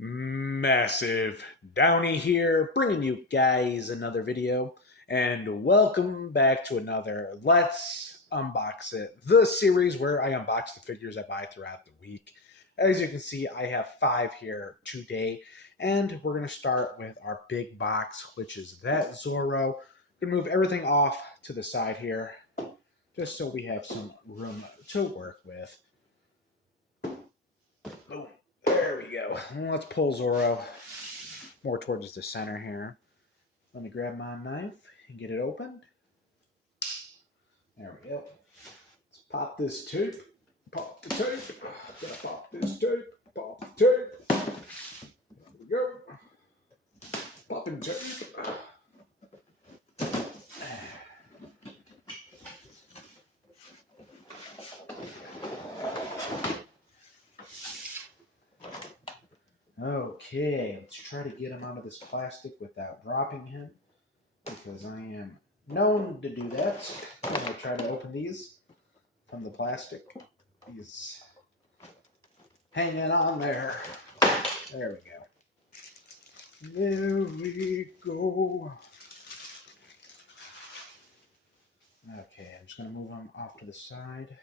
Massive Downey here, bringing you guys another video, and welcome back to another Let's Unbox It, the series where I unbox the figures I buy throughout the week. As you can see, I have 5 here today, and we're going to start with our big box, which is that Zorro. I'm going to move everything off to the side here, just so we have some room to work with. Boom. There we go. Let's pull Zorro more towards the center here. Let me grab my knife and get it opened. There we go. Let's pop this tape. Pop the tape. Gotta pop this tape. Pop the tape. There we go. Popping tape. Okay, let's try to get him out of this plastic without dropping him, because I am known to do that. I'm going to try to open these from the plastic. He's hanging on there. There we go. There we go. Okay, I'm just going to move him off to the side.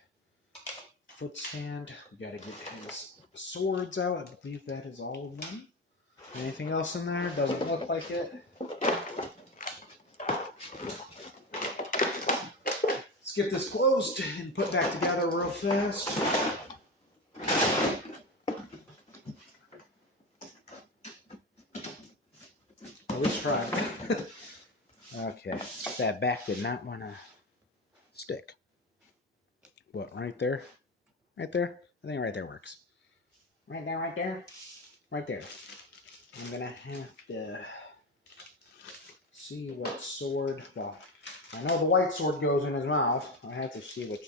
Foot stand. We got to get his swords out. I believe that is all of them. Anything else in there? Doesn't look like it. Let's get this closed and put back together real fast. At least try. Okay, that back did not want to stick. What, right there? Right there? I think right there works. Right there, right there? Right there. I'm gonna have to see what sword. Well, I know the white sword goes in his mouth. I have to see which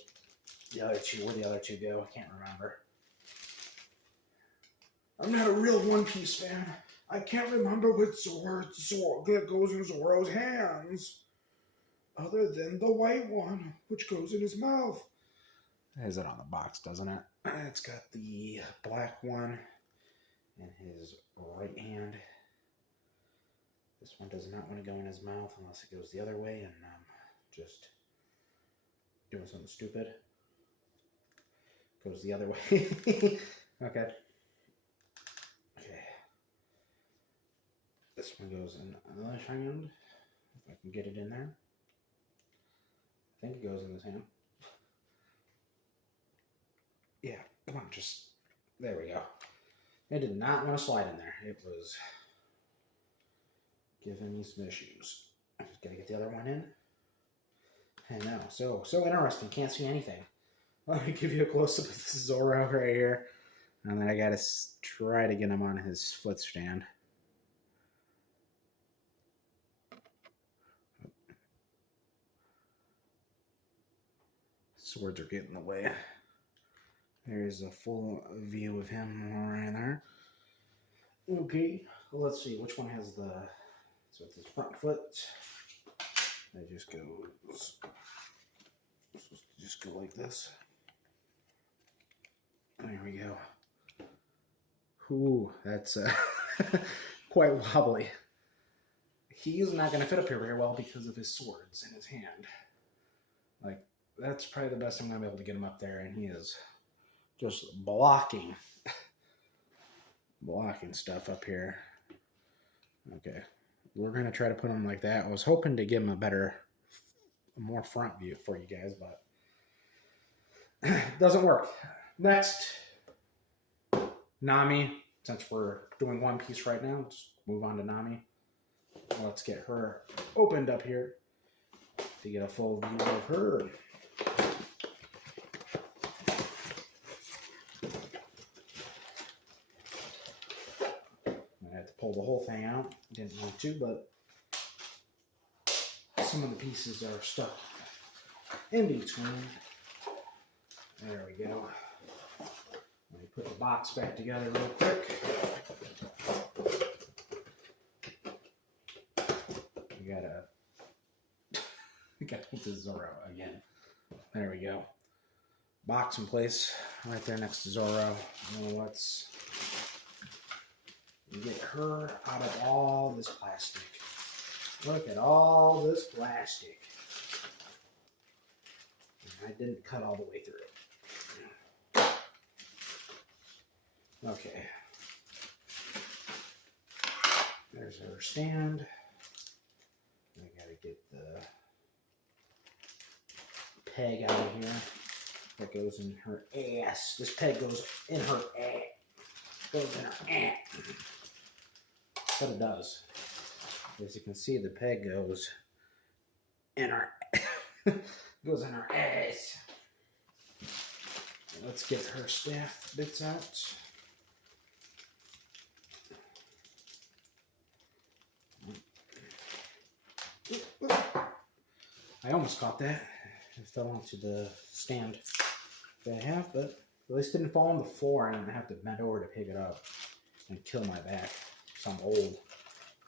where the other two go. I can't remember. I'm not a real One Piece fan. I can't remember which sword goes in Zoro's hands, other than the white one, which goes in his mouth. It has it on the box, doesn't it? It's got the black one in his right hand. This one does not want to go in his mouth unless it goes the other way, and I'm just doing something stupid. Goes the other way. Okay. Okay. This one goes in the left hand. If I can get it in there. I think it goes in his hand. Yeah, come on, just, there we go. It did not want to slide in there. It was giving me some issues. I just gotta get the other one in. I know, so interesting. Can't see anything. Let me give you a close-up of this Zorro right here. And then I gotta try to get him on his foot stand. Swords are getting in the way. There's a full view of him right there. Okay, let's see which one has the. So it's his front foot. It just goes. Just go like this. There we go. Ooh, that's quite wobbly. He's not going to fit up here very well because of his swords in his hand. Like, that's probably the best I'm going to be able to get him up there, and he is just blocking stuff up here. Okay, we're gonna try to put him like that. I was hoping to give him a more front view for you guys, but doesn't work. Next, Nami. Since we're doing One Piece right now, let's move on to Nami. Let's get her opened up here to get a full view of her. Pull the whole thing out. Didn't want to, but some of the pieces are stuck in between. There we go. Let me put the box back together real quick. We gotta put the Zorro again. There we go. Box in place right there next to Zorro. Now let's her out of all this plastic. Look at all this plastic. I didn't cut all the way through it. Okay. There's her stand. I gotta get the peg out of here. That goes in her ass. This peg goes in her ass. Goes in her ass. That's what it does. As you can see, the peg goes in her goes in her ass. Let's get her staff bits out. I almost caught that. It fell onto the stand that I have, but at least it didn't fall on the floor and I have to bend over to pick it up and kill my back. So I'm old.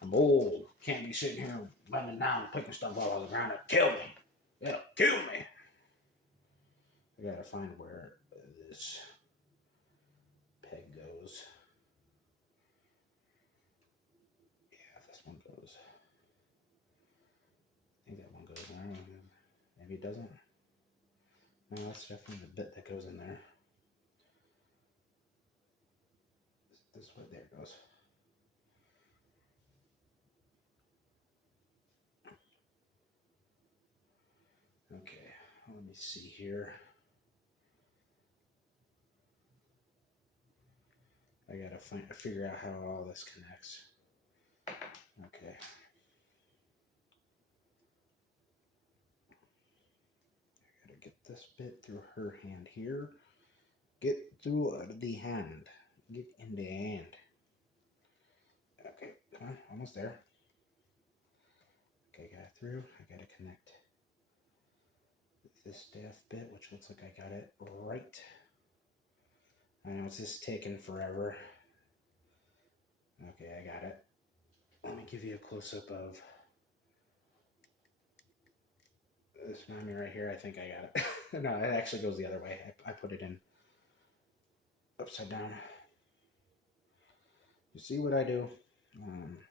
I'm old. Can't be sitting here bending down picking stuff off the ground. It'll kill me. It'll kill me. I gotta find where this peg goes. Yeah, this one goes. I think that one goes there. Maybe it doesn't. No, that's definitely the bit that goes in there. This way, there it goes. Okay, let me see here. I gotta figure out how all this connects. Okay. I gotta get this bit through her hand here. Get through the hand. Get in the hand. Okay, almost there. Okay, got it through. I gotta connect this staff bit, which looks like I got it right. I know it's just taking forever. Okay, I got it. Let me give you a close-up of this mommy right here. I think I got it. No, it actually goes the other way. I put it in upside down. You see what I do?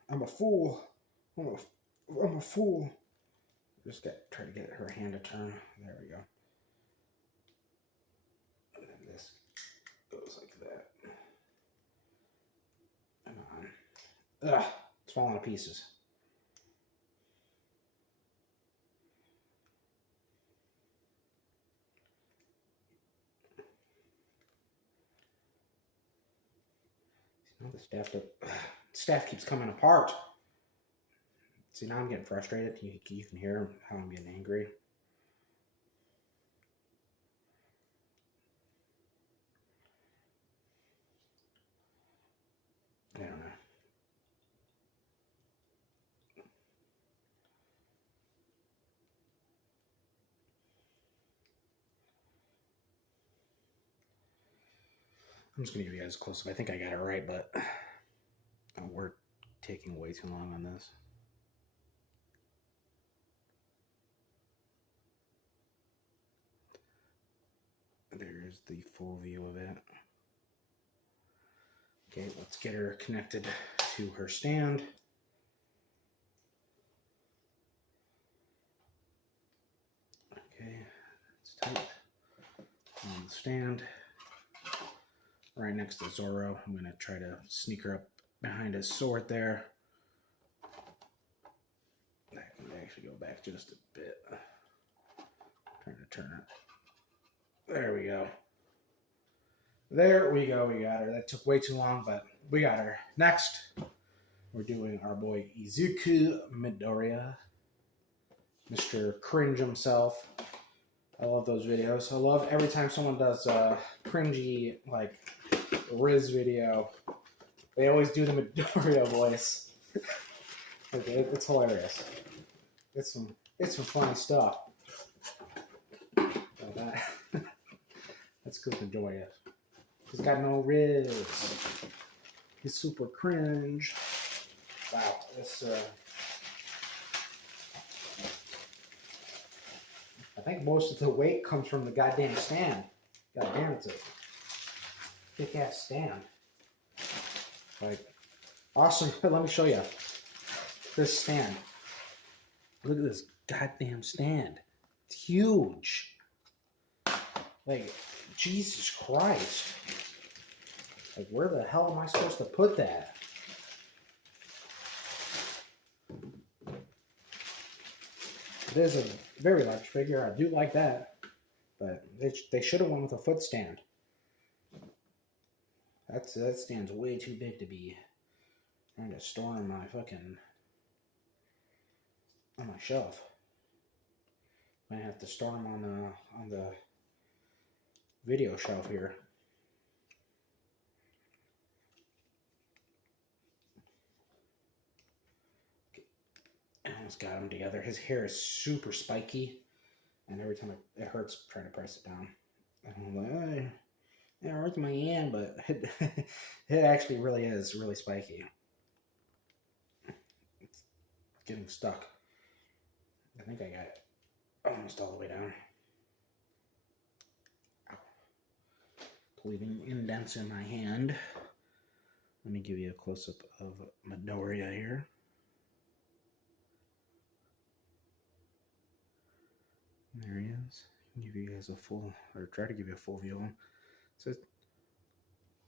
I'm a fool. I'm a fool. Just try to get her hand to turn. There we go. And then this goes like that. Come on. Ugh, it's falling to pieces. See, now the staff keeps coming apart. See, now I'm getting frustrated. You can hear how I'm getting angry. I don't know. I'm just going to give you guys a close-up. I think I got it right, but we're taking way too long on this. There's the full view of it. Okay, let's get her connected to her stand. Okay, it's tight on the stand. Right next to Zorro. I'm going to try to sneak her up behind his sword there. I can actually go back just a bit. Trying to turn it. There we go. There we go. We got her. That took way too long, but we got her. Next, we're doing our boy Izuku Midoriya. Mr. Cringe himself. I love those videos. I love every time someone does a cringy, like, Riz video. They always do the Midoriya voice. Okay, it's hilarious. It's some funny stuff. That's good Midoriya. He's got no Riz. He's super cringe. Wow, this I think most of the weight comes from the goddamn stand. Goddamn, it's a thick ass stand. Like, Awesome. Let me show you this stand. Look at this goddamn stand. It's huge. Like, Jesus Christ. Like, where the hell am I supposed to put that? It is a very large figure. I do like that. But they should have went with a foot stand. That stand's way too big to be trying to store on my shelf. I have to store them on the video shelf here. I almost got him together. His hair is super spiky, and every time it hurts trying to press it down. And I'm like, oh, it hurts my hand, but it actually really is really spiky. It's getting stuck. I think I got it almost all the way down. Ow. Leaving indents in my hand. Let me give you a close-up of Midoriya here. There he is. Give you guys a full, or try to give you a full view of him. So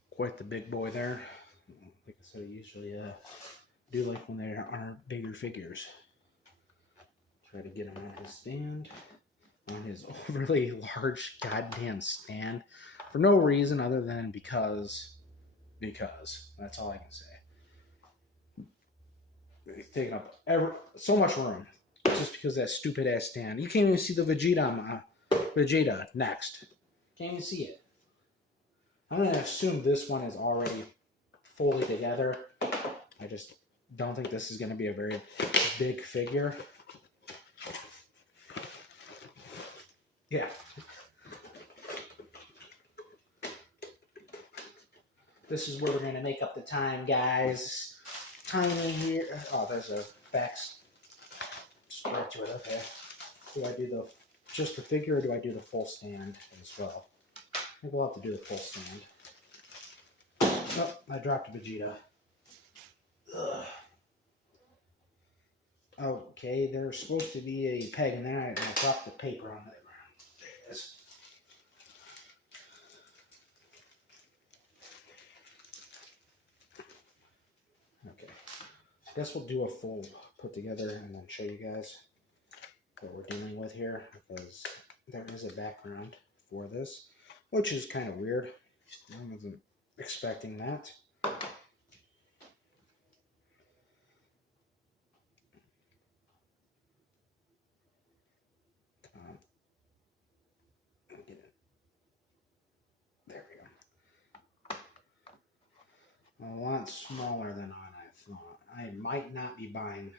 quite the big boy there. Like I said, I usually do like when they are bigger figures. Try to get him on his stand, on his overly large goddamn stand, for no reason other than because. That's all I can say. He's taking up so much room just because of that stupid ass stand. You can't even see the Vegeta next. Can't even see it. I'm going to assume this one is already fully together. I just don't think this is going to be a very big figure. Yeah. This is where we're going to make up the time, guys. Tiny here. Oh, there's a back spread to it. Okay. Do I do just the figure, or do I do the full stand as well? I think we'll have to do the full stand. Oh, I dropped Vegeta. Ugh. Okay, there's supposed to be a peg in there. I dropped the paper on the ground. There it is. Okay. I guess we'll do a full put together and then show you guys what we're dealing with here, because there is a background for this, which is kind of weird. I wasn't expecting that. Come on. Get it. There we go. A lot smaller than I thought. I might not be buying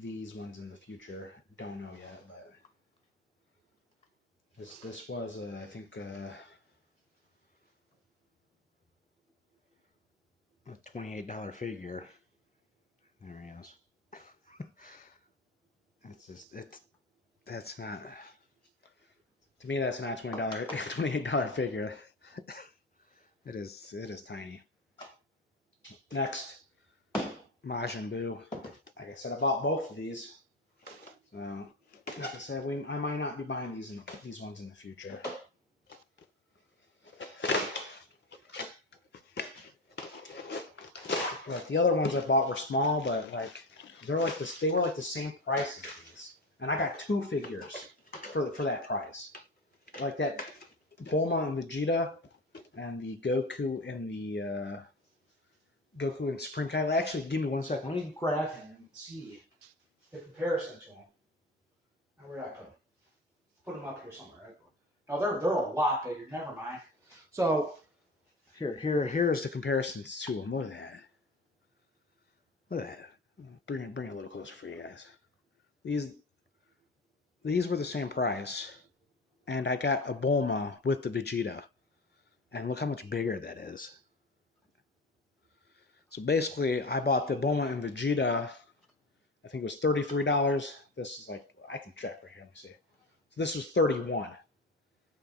these ones in the future. Don't know yet, but this was I think a $28 figure. There he is. That's not, to me, that's not $28 figure. It is tiny. Next, Majin Buu. Like I said, I bought both of these. So, like I said, I might not be buying these ones in the future. Like the other ones I bought were small, but like they were like the same price as these, and I got two figures for that price. Like that Bulma and Vegeta, and the Goku and the Goku and Supreme Kai. Actually, give me 1 second. Let me grab him and see the comparison to him. Now, where did I put him? Put him up here somewhere. No, they're a lot bigger. Never mind. So here's the comparisons to them. Look at that. Look at that. Bring it a little closer for you guys. These were the same price, and I got a Bulma with the Vegeta, and look how much bigger that is. So basically, I bought the Bulma and Vegeta. I think it was $33. This is like, I can check right here. Let me see. So this was $31.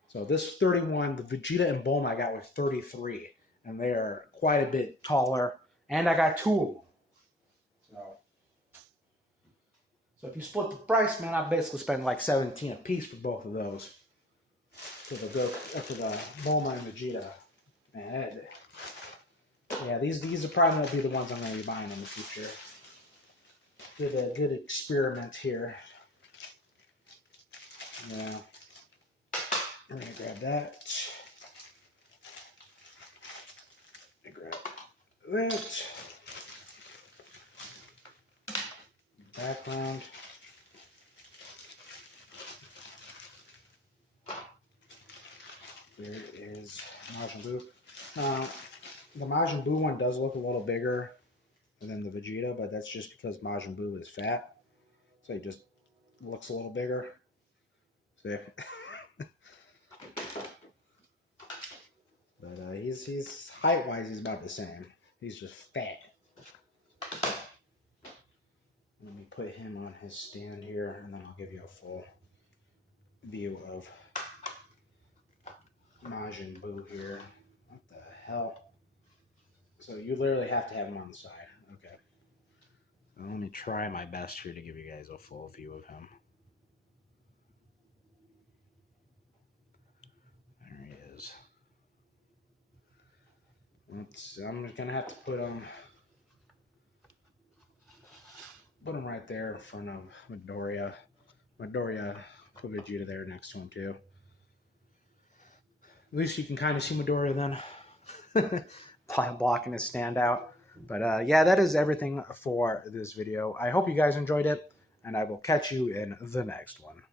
So this was $31. The Vegeta and Bulma I got were $33, and they are quite a bit taller And I got 2 of them. So if you split the price, man, I basically spent like 17 a piece for both of those. For the Bulma and Vegeta. Man, yeah, these are probably going to be the ones I'm going to be buying in the future. Good experiment here. Yeah. I'm going to grab that. Grab that. Background. There is Majin Buu. The Majin Buu one does look a little bigger than the Vegeta, but that's just because Majin Buu is fat. So he just looks a little bigger. See? But he's height-wise, he's about the same. He's just fat. Let me put him on his stand here, and then I'll give you a full view of Majin Buu here. What the hell? So you literally have to have him on the side. Okay. So let me try my best here to give you guys a full view of him. There he is. I'm just gonna have to put him right there in front of Midoriya. Midoriya, put Vegeta there next to him too. At least you can kind of see Midoriya then. Blocking his stand out. But yeah, that is everything for this video. I hope you guys enjoyed it, and I will catch you in the next one.